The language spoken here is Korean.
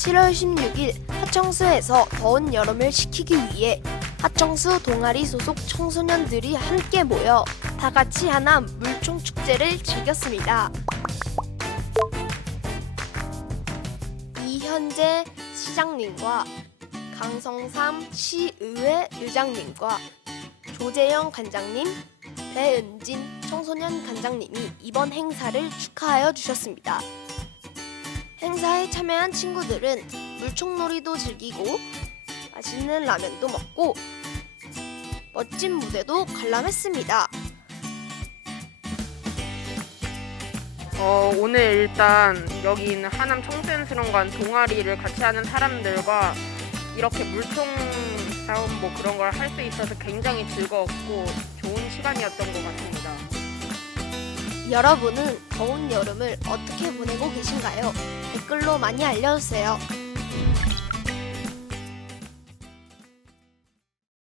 7월 16일 하청수에서 더운 여름을 식히기 위해 하청수 동아리 소속 청소년들이 함께 모여 다 같이 하나 물총 축제를 즐겼습니다. 이현재 시장님과 강성삼 시의회 의장님과 조재영 관장님, 배은진 청소년 관장님이 이번 행사를 축하하여 주셨습니다. 행사에 참여한 친구들은 물총놀이도 즐기고 맛있는 라면도 먹고 멋진 무대도 관람했습니다. 어, 오늘 일단 여기 있는 하남 청소년수련관 동아리를 같이 하는 사람들과 이렇게 물총 싸움 뭐 그런 걸 할 수 있어서 굉장히 즐거웠고 좋은 시간이었던 것 같습니다. 여러분은 더운 여름을 어떻게 보내고 계신가요? 댓글로 많이 알려주세요.